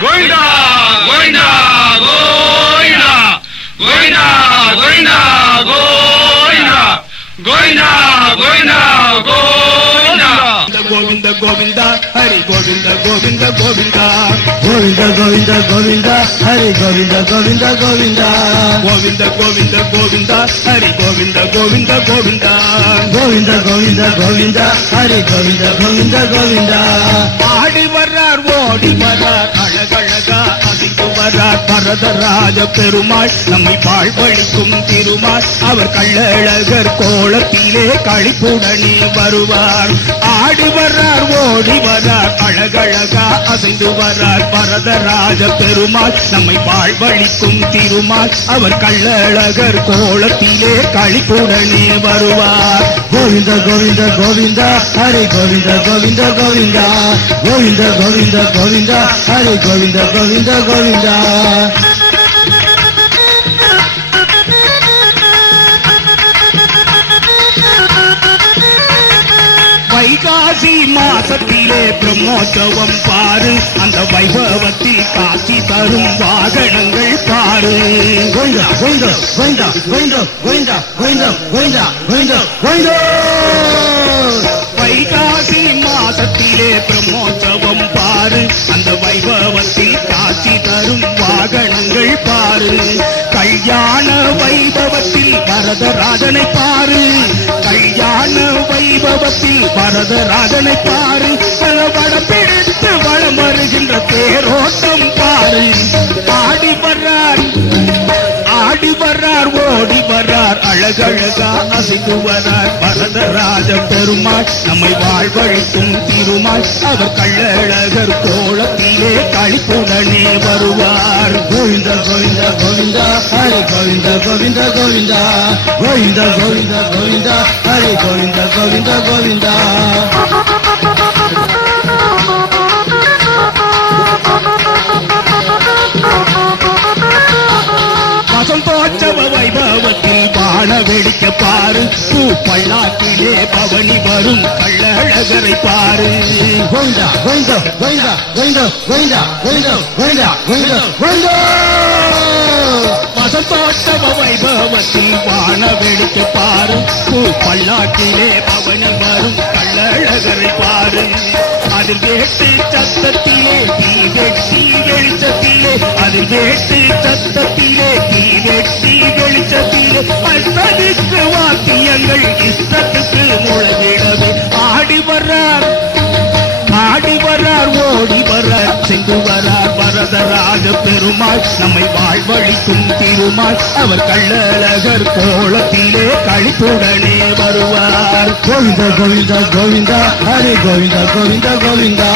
கோவிந்தா கோவிந்தா கோவிந்தா கோவிந்தா கோவிந்தா கோவிந்தா கோவிந்தா கோவிந்தா கோவிந்தா கோவிந்த கோவிந்தா ஹரி கோவிந்த கோவிந்த கோவிந்தா கோவிந்த கோவிந்த கோவிந்தா ஹரி கோவிந்த கோவிந்த கோவிந்தா கோவிந்த கோவிந்த கோவிந்தா ஹரி கோவிந்த கோவிந்த கோவிந்தா கோவிந்த கோவிந்த கோவிந்தா ஹரி கோவிந்த கோவிந்த கோவிந்தா ஆடி வர்றார் ஓடி வர்றார் அழகழகா அதிர்ந்து வர்றார் பரதராஜ பெருமாள் நம்மை பாழ்வழிக்கும் திருமால் அவர் கள்ளழகர் கோலத்திலே களிப்புடனே வருவார் ஆடி வர்றார் ஓடி வர்றார் அழகழகா அசைந்து வர்றார் பரதராஜ பெருமாள் நம்மை பாழ்வழிக்கும் திருமால் அவர் கள்ளழகர் கோலத்திலே களிப்புடனே வருவார் கோவிந்த கோவிந்த கோவிந்தா ஹரி கோவிந்த கோவிந்த கோவிந்தா கோவிந்த கோவிந்த கோவிந்தா ஹரி கோவிந்த கோவிந்த கோவிந்தா வைகாசி மாசத்திலே பிரம்மோற்சவம் பாரு அந்த வைபவத்தில் காட்சி தரும் வாகனங்கள் பாரு கோவிந்தா கோவிந்தா கோவிந்தா கோவிந்தா கோவிந்தா கோவிந்தா கோவிந்தா கோவிந்தா கோவிந்தா வைகாசி மாசத்திலே பிரம்மோற்சவம் பாரு அந்த வைபவத்தில் காட்சி தரும் வாகனங்கள் பாரு கல்யாண வைபவத்தில் வரதராஜனை பாரு கல்யாண வைபவத்தில் வரதராஜனை பாரு வடம் பிடித்து வளம் வருகின்ற தேரோட்டம் பாரு ஆடி வர்றார் ஓடி வர்றார் அழகழகா அசைந்து வர்றார் பரதராஜ பெருமாள் நம்மை வாழ்வழிக்கும் திருமால் அவர் கள்ளழகர் கோலத்திலே களிப்புடனே வருவார் கோவிந்த கோவிந்த கோவிந்தா ஹரி கோவிந்த கோவிந்த கோவிந்தா கோவிந்த கோவிந்த கோவிந்தா ஹரி கோவிந்த கோவிந்த கோவிந்தா வசந்தோற்சவ வைபவத்தில் வாழ வெடிக்க பாரு பூ பல்லாக்கிலே பவனி வரும் கள்ளழகரை பாரு கோவிந்தா கோவிந்தா கோவிந்தா கோவிந்தா கோவிந்தா கோவிந்தா கோவிந்தா கோவிந்தா கோவிந்தா வசந்தோற்சவ வைபவத்தில் வாழ வெடிக்க பாரு பூ பல்லாக்கிலே பவனி வரும் கள்ளழகரை பாரு அதில் வேட்டு சத்தத்திலே தீ வெட்டி வெளிச்சத்திலே அதில் வேட்டு சத்தத்திலே தீ வெட்டி வெளிச்சத்திலே அத்தனுக்கு வாக்கியங்கள் இஷ்டத்துக்கு முழங்கிடவே ஆடி வர்றார் ஓடி வர்றார் சென்று வர்றார் பரதராஜ பெருமாள் நம்மை வாழ்வழிக்கும் திருமால் அவர் கள்ளழகர் கோலத்திலே களிப்புடனே வருவார் கோவிந்த கோவிந்த கோவிந்தா ஹரி கோவிந்த கோவிந்த கோவிந்தா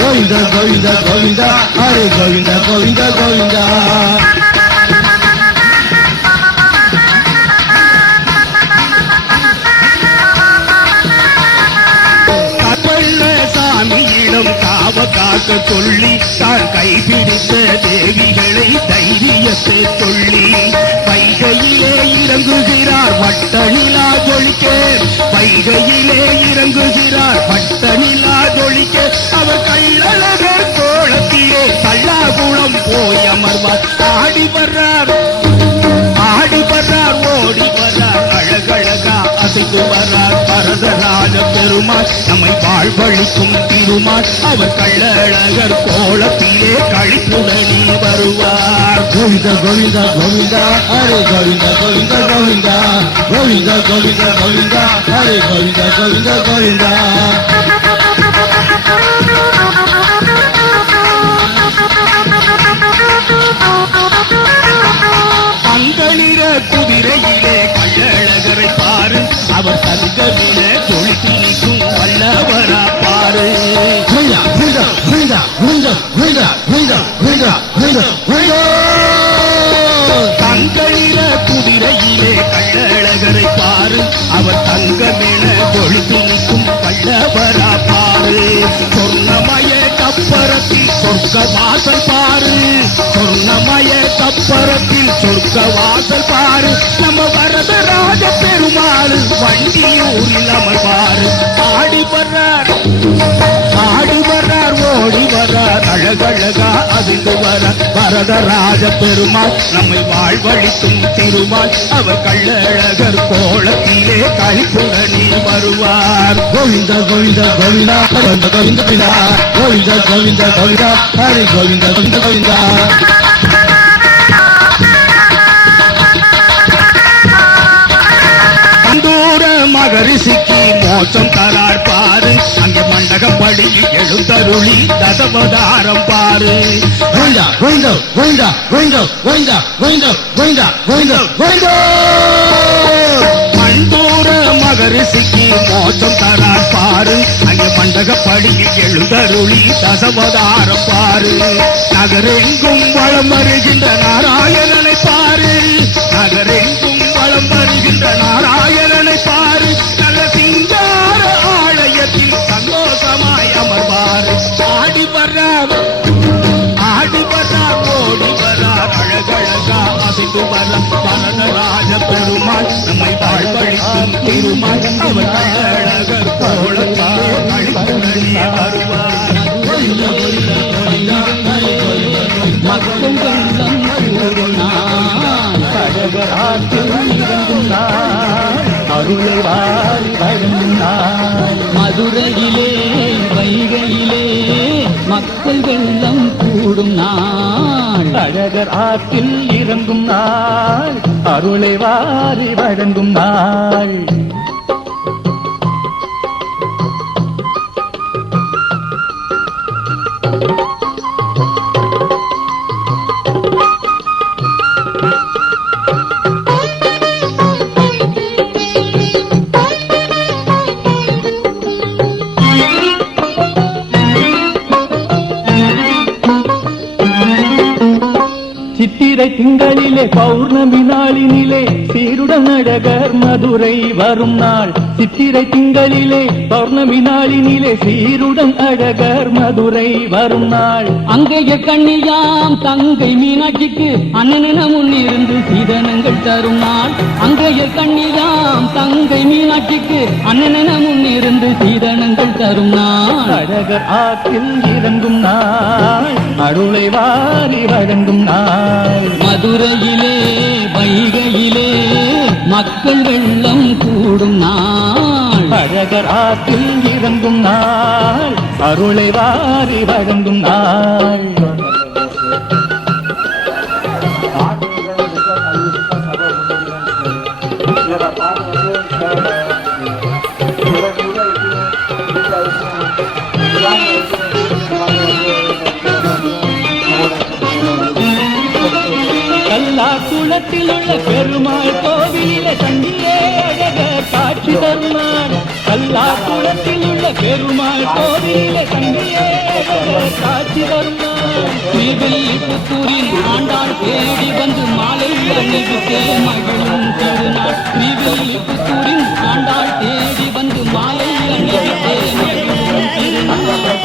கோவிந்த கோவிந்த கோவிந்தா ஹரி கோவிந்த கோவிந்த கோவிந்தா சாமியிடம் காவ காக்க சொல்லி தான் கைபிடித்த தேவிகளை தைரியத்தை சொல்லி வைகையிலே இறங்குகிறார் வட்டநிலா ஜொலிக்க வைகையிலே இறங்குகிறார் வட்டநிலா ஜொலிக்க அவர் கள்ளழகர் கோலத்திலே கல்லாகுளம் போய் அமர்வார் ஆடி வர்றார் ஓடி வர்றார் அழகழகா அசைந்து வர்றார் பரதராஜ பெருமாள் நம்மை வாழ்வழிக்கும் திருமால் அவர் கள்ளழகர் கோலத்திலே களிப்புடனே வருவார் கோவிந்த கோவிந்த கோவிந்தா ஹரி கோவிந்த கோவிந்த கோவிந்தா கோவிந்த கோவிந்த கோவிந்தா ஹரி கோவிந்த கோவிந்த கோவிந்தா தங்களிர குதிரையிலே கள்ளழகரை பாரு அவர் தங்கவில தொழித்து நிற்கும் வல்லவரா பாரு கோவிந்தா கோவிந்தா கோவிந்தா கோவிந்தா கோவிந்தா கோவிந்தா கோவிந்தா கோவிந்தா தங்களிர குதிரையிலே கள்ளழகரை பாரு அவர் தங்கமென தொழித்து நிற்கும் வல்லவரா பாரு சொர்ணமய கப்பரத்தில் சொர்க்க வாசல் பாரு சொர்ணமய கப்பரத்தில் சொர்க்க வாசல் பாரு நம்ம வரதராஜ பெருமாள் வண்டியூரில் அமர்வாரு ஆடி வர்றார் ஓடி வர்றார் அழகழகா அதிர்ந்து வரதராஜ பெருமாள் நம்மை வாழ்வழிக்கும் திருமால் அவர் கள்ளழகர் கோலத்திலே களிப்புடனே வருவார். கோவிந்த கோவிந்த கோவிந்தா கோவிந்த கோவிந்த கோவிந்தா கோவிந்த கோவிந்த கோவிந்தா ஹரி கோவிந்த கோவிந்த கோவிந்தா. அந்தூர மகரிஷிக்கு மோட்சம் தரார் பாரு, அங்கே மண்டகப்படியில் எழுந்தருளி தசவதாரம் பாரு. கோவிந்தா கோவிந்தா கோவிந்தா கோவிந்தா கோவிந்தா கோவிந்தா கோவிந்தா கோவிந்தா கோவிந்தா. மண்டூர மகரிஷிக்கு மோட்சம் தரார் பாரு, அங்கே மண்டகப்படியில் எழுந்தருளி தசவதாரம் பாரு. நகரெங்கும் வளம் வருகின்ற நாராயணனை பாரு, நகரெங்கும் வளம் வருகின்ற நாராயணனை பாரு. நல்ல சிங்கார ஆலயத்தில் சந்தோஷமாய் அமர்வார். ஆடி வர்றார் ஆடி வர்றார் ஓடி வர்றார் அழகழகா அசைந்து வர்றார் வரதராஜ பெருமாள் நம்மை வாழ்வழிக்கும் திருமால் அவர் அழகர் கோலத்திலே அழிப்புடனே வருவார். மக்கள் வெள்ளம் கூறுனான் கழகராற்றில் இறங்குனான் அருளை வாரி வழங்கினான். மதுரையிலே வைகையிலே மக்கள் வெள்ளம் கூடும் நாள் கழகர் ஆற்றில் இறங்கும் நாள் அருளை வாரி வழங்கும் நாள். சித்திரை திங்களிலே பௌர்ணமி நாளினிலே சீருடன் அழகர் மதுரை வரும் நாள். சித்திரை திங்களிலே பௌர்ணமி நாளினிலே சீருடன் அழகர் மதுரை வரும் நாள். அங்கைய கண்ணியாம் தங்கை மீனாட்சிக்கு அண்ணன முன்னிருந்து சீதனங்கள் தரும் நாள். அங்கைய கண்ணியாம் தங்கை மீனாட்சிக்கு அண்ணன முன்னிருந்து சீதனங்கள் தரும் நாள். அழகர் ஆற்றில் இறங்கும் நாள் அருளை வாரி வழங்கும் நாள். மதுரையிலே வைகையிலே மக்கள் வெள்ளம் கூடும் நாள் அழகர் ஆற்றில் இறங்கும் நாள் அருளை வாரி வழங்கும் நாள். கல்லாக்குளத்தில் உள்ள பெருமாள் கோவிலிலே தங்கியே அழகர் காட்சி தருமாள். கல்லாக்குளத்தில் உள்ள பெருமாள் கோவிலிலே தங்கியே அழகர் காட்சி தருமாள். ஸ்ரீவில்லிபுத்தூரில் ஆண்டாள் தேடி வந்து மாலை அணிவித்தே மகிழும் திருநாள். ஸ்ரீவில்லிபுத்தூரில் ஆண்டாள் தேடி வந்து மாலை அணிவித்தே மகிழும் திருநாள்.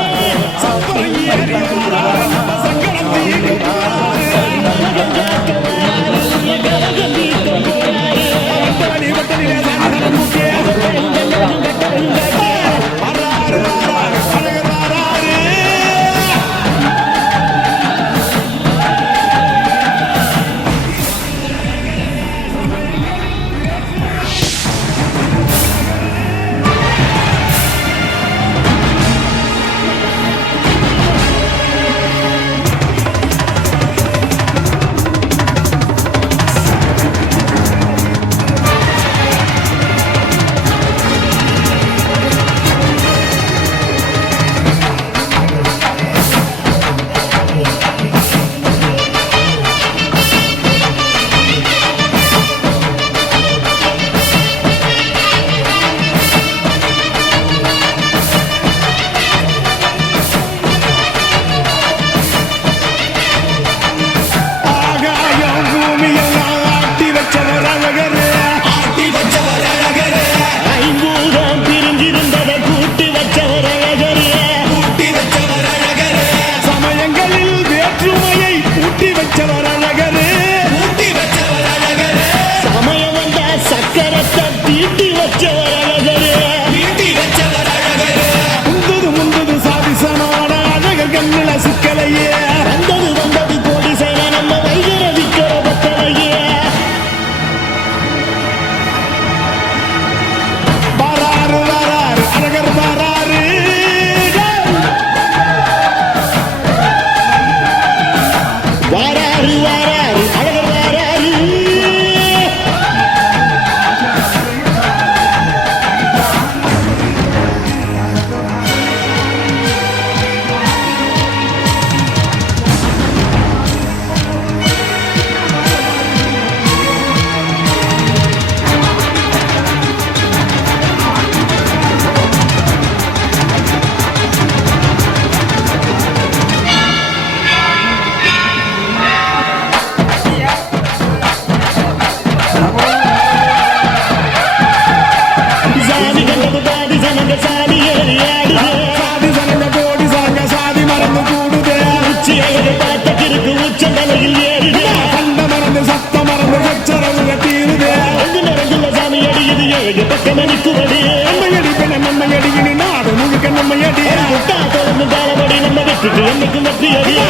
என்னைக்கு வெற்றி அடியே